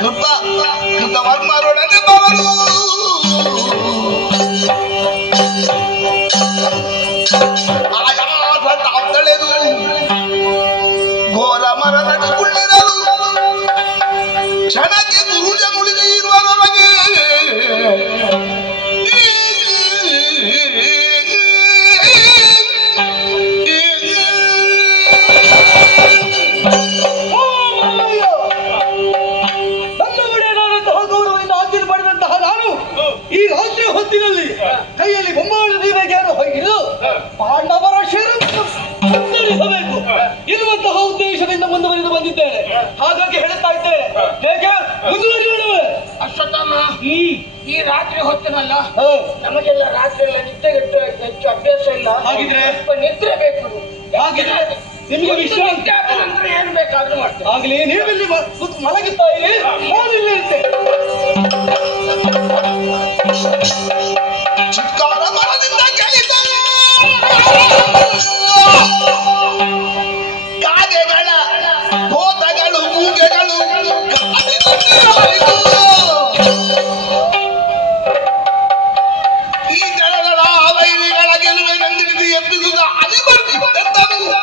ಕೃತವರ್ಮರೊಡನೆ ಬರಲು ಆಯಾಸ ತಾಳೆದು ಘೋರ ಮರ ನಡುಕೊಳ್ಳಿರಲು ಕ್ಷಣಕ್ಕೆ ಗುರುಜ ಮುಳಿಗೆ ಇರುವವರೆಗೆ ಕೈಯಲ್ಲಿ ಬೊಂಬಾಳು ದೀವೆಗೆಯನ್ನು ಹೊಯ್ದು ಪಾಂಡವರ ಶಿರನ್ನು ಕತ್ತರಿಸಬೇಕು ಇರುವಂತಹ ಉದ್ದೇಶದಿಂದ ಮುಂದುವರಿದು ಬಂದಿದ್ದೇನೆ. ಹಾಗಾಗಿ ಹೇಳುತ್ತಾ ಇದ್ದೇನೆ, ಹೇಗೆ ಮುಂದುವರಿಯೋಣವೇ? ಅಶ್ವತ್ಥಾಮ, ಈ ರಾತ್ರಿ ಹೊತ್ತಿನಲ್ಲ, ನಮಗೆಲ್ಲ ರಾತ್ರಿ ಎಲ್ಲ ನಿದ್ದೆಗೆಟ್ಟು ಹೆಚ್ಚು ಅಭ್ಯಾಸ ಇಲ್ಲ. ಹಾಗಿದ್ರೆ ನಿದ್ರೆ ಬೇಕು. ಹಾಗಿದ್ರೆ ನಿಮ್ಗೆ ವಿಶ್ರಾಂತಿ ಅಂದ್ರೆ ಏನು ಬೇಕಾದ್ರೂ ಮಾಡ್ತೇವೆ. ಆಗ್ಲಿ, ನೀವಿಲ್ಲಿ ಮಲಗುತ್ತಾ ಇರಿ, ನಾನು ಇಲ್ಲಿ ಇರ್ತೇನೆ. ಚಿಕ್ಕಾರ ಮರದಿಂದ ಕೆಳಿದರೆ ಕಾಗೆಗಳ ಕೋತಗಳು ಮೂಗೆಗಳು ಈ ಜನಗಳ ವೈರಿಗಳ ಗೆಲುವಿನಂದಿರಿದು ಎಬ್ಬಿಸುವುದು ಅನಿಬರ್ತಿದ್ದೆಂದಲ್ಲ.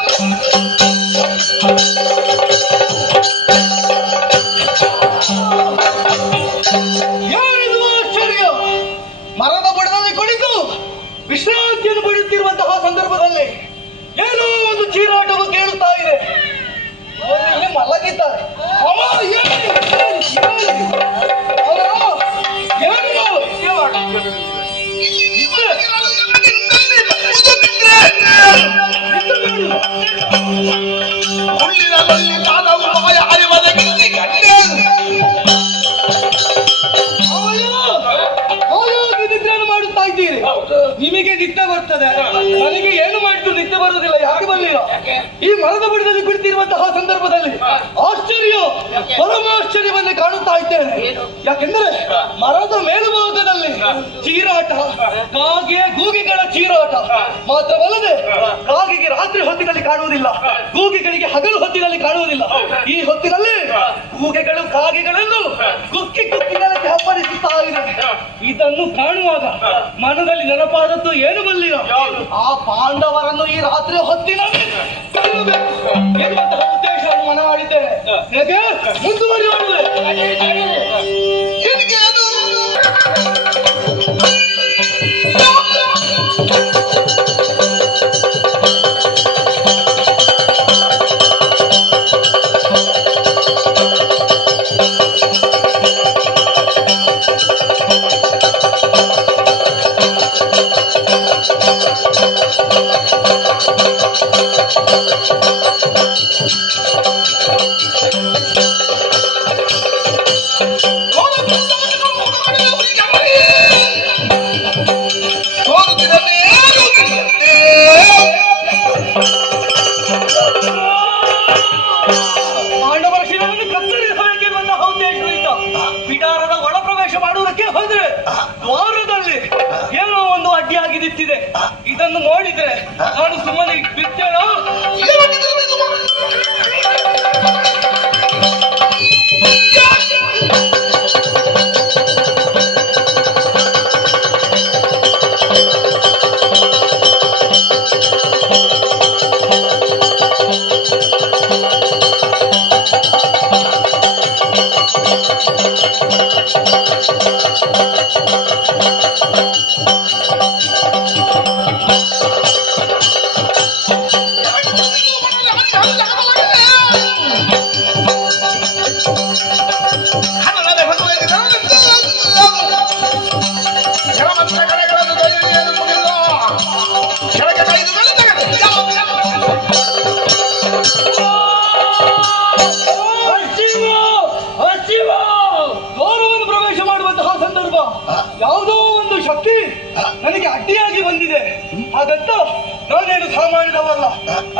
ಯಾರಿದು ಆಶ್ಚರ್ಯ? ಮರದ ಬುಡದಲ್ಲಿ ಕುಳಿತು ವಿಶ್ರಾಂತಿಯನ್ನು ಪಡೆಯುತ್ತಿರುವಂತಹ ಸಂದರ್ಭದಲ್ಲಿ ಏನೋ ಒಂದು ಚೀರಾಟವು ಕೇಳುತ್ತಾ ಇದೆ. ಅವರು ಇಲ್ಲಿ ಮಲಗಿದ್ದಾರೆ. ನಿದ್ರೆಯನ್ನು ಮಾಡುತ್ತಾ ಇದ್ದೀರಿ. ನಿಮಗೆ ನಿದ್ದೆ ಬರ್ತದೆ, ನನಗೆ ಏನು ಮಾಡಿದ್ರು ನಿದ್ದೆ ಬರುವುದಿಲ್ಲ. ಯಾಕೆ ಬರಲಿಲ್ಲ? ಈ ಮರದ ಬುಡದಲ್ಲಿ ಕುಳಿತಿರುವಂತಹ ಸಂದರ್ಭದಲ್ಲಿ ಆಶ್ಚರ್ಯ, ಪರಮಾಶ್ಚರ್ಯವನ್ನೇ ಕಾಣುತ್ತಾ ಇದ್ದೇನೆ. ಯಾಕೆಂದರೆ ಮರದ ಮೇಲುಭಾಗದಲ್ಲಿ ಚೀರಾಟ, ಕಾಗೆ ಗೂಗಿಗಳ ಚೀರಾಟ ಮಾತ್ರವಲ್ಲದೆ ಕಾಗೆಗೆ ರಾತ್ರಿ ಹೊತ್ತಿನಲ್ಲಿ ಕಾಣುವುದಿಲ್ಲ, ಗೂಗಿಗಳಿಗೆ ಹಗಲು ಹೊತ್ತಿನಲ್ಲಿ ಕಾಣುವುದಿಲ್ಲ. ಈ ಹೊತ್ತಿನಲ್ಲಿ ಗೂಗೆಗಳು ಕಾಗೆಗಳನ್ನು ಕುಕ್ಕಿ ಕುಕ್ಕಿಗಳಲ್ಲಿ ಹಬ್ಬರಿಸುತ್ತಾ ಇದೆ. ಇದನ್ನು ಕಾಣುವಾಗ ಮನದಲ್ಲಿ ನೆನಪಾದದ್ದು ಏನು ಬಲ್ಲಿಲ್ಲ, ಆ ಪಾಂಡವರನ್ನು ಈ ರಾತ್ರಿ ಹೊತ್ತಿನಲ್ಲಿ ಕೊಲ್ಲಬೇಕು ಎನ್ನುವಂತಹ ಉದ್ದೇಶವನ್ನು ಮನ ಮಾಡಿದ್ದೇನೆ. ಹೇಗೆ ಮುಂದುವರಿಯೋಣವೇ? ಪಾಂಡವರ ಶಿರವನ್ನು ಕತ್ತರಿಸಬೇಕೆನ್ನುವಂತಹ ಉದ್ದೇಶದಿಂದ ಬಿಡಾರದ ಒಳ ಪ್ರವೇಶ ಮಾಡುವುದಕ್ಕೆ ಹೋದ್ರೆ ದ್ವಾರದಲ್ಲಿ ಏನೋ ಒಂದು ಅಡ್ಡಿಯಾಗಿ ನಿಂತಿದೆ. ಇದನ್ನು ನೋಡಿದ್ರೆ ನಾನು ಸುಮ್ಮನೆ ಬಿಡ್ತೇನೋ? ಯಾವುದೋ ಒಂದು ಶಕ್ತಿ ನನಗೆ ಅಡ್ಡಿಯಾಗಿ ಬಂದಿದೆ. ಹಾಗಂತ ನಾನೇನು ಸಾಮಾನ್ಯದವಲ್ಲ,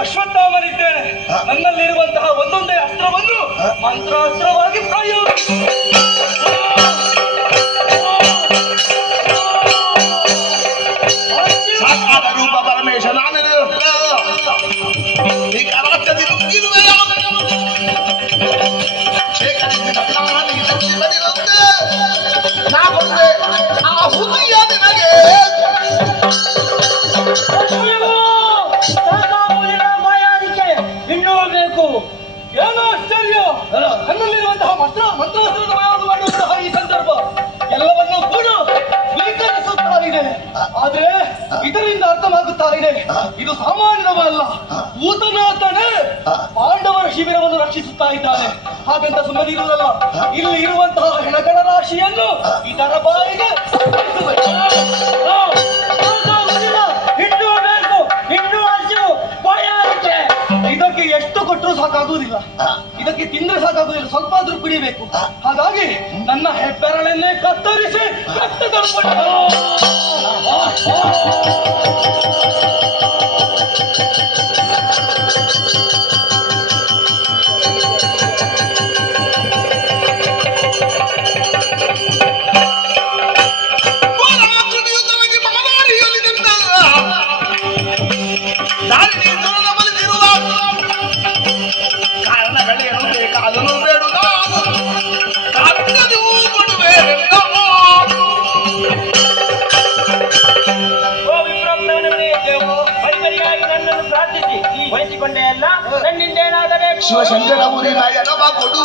ಅಶ್ವತ್ಥಾಮನಿದ್ದೇನೆ. ನನ್ನಲ್ಲಿರುವಂತಹ ಒಂದೊಂದೇ ಅಸ್ತ್ರವನ್ನು ಮಂತ್ರಾಸ್ತ್ರವಾಗಿ ಪ್ರಯೋಗಿಸಿ ರೂಪ ಪರಮೇಶ ನಾನು ಇದು ಸಾಮಾನ್ಯವಲ್ಲ. ಭೂತನಾಥನೇ ಪಾಂಡವರ ಶಿಬಿರವನ್ನು ರಕ್ಷಿಸುತ್ತಾ ಇದ್ದಾನೆ. ಹಾಗಂತ ಸುಮ್ಮನಿರುವುದಲ್ಲ, ಇಲ್ಲಿ ಇರುವಂತಹ ಹೆಣಗಳ ರಾಶಿಯನ್ನು ಇದರ ಬಾಯಿಗೆ ಇನ್ನೂ ಬೇಕು, ಇನ್ನೂ ಹಸು ಬಾಯಾರಿಕೆ. ಇದಕ್ಕೆ ಎಷ್ಟು ಕೊಟ್ಟರೂ ಸಾಕಾಗುವುದಿಲ್ಲ, ಇದಕ್ಕೆ ತಿಂದ್ರೆ ಸಾಕಾಗುವುದಿಲ್ಲ, ಸ್ವಲ್ಪ ಆದ್ರೂ ಕುಡಿಬೇಕು. ಹಾಗಾಗಿ ನನ್ನ ಹೆಬ್ಬೆರಳನ್ನೇ ಕತ್ತರಿಸಿ ರಕ್ತ ತರ್ಕೊಂಡು ಪರಾಕ್ರಮಯುತವಾಗಿ ಮಹಾನಾಡಿಯಲ್ಲಿ ನಿಂತ ದಾರಿಣಿ ದುರನ ಬಲಿದಿರುವ ಕಾರಣಗಳೇನು ಬೇಕಾದರೂ ಬೇಡುದ ಕಾರಣದೂ ಕೊಡುವೆರೆಂದ ಓ ವಿಪ್ರೋಕ್ತವನೇ ದೇವು, ಪರಿಪರಿಯಾಗಿ ನನ್ನನ್ನು ಪ್ರಾರ್ಥಿಸಿ ವಹಿಸಿಕೊಂಡೆ ಅಲ್ಲ, ನನ್ನಿಂದೇನಾಗಬೇಕು? ಶಿವಶಂಕರ ಊರಿನ ಎನವ ಕೊಡು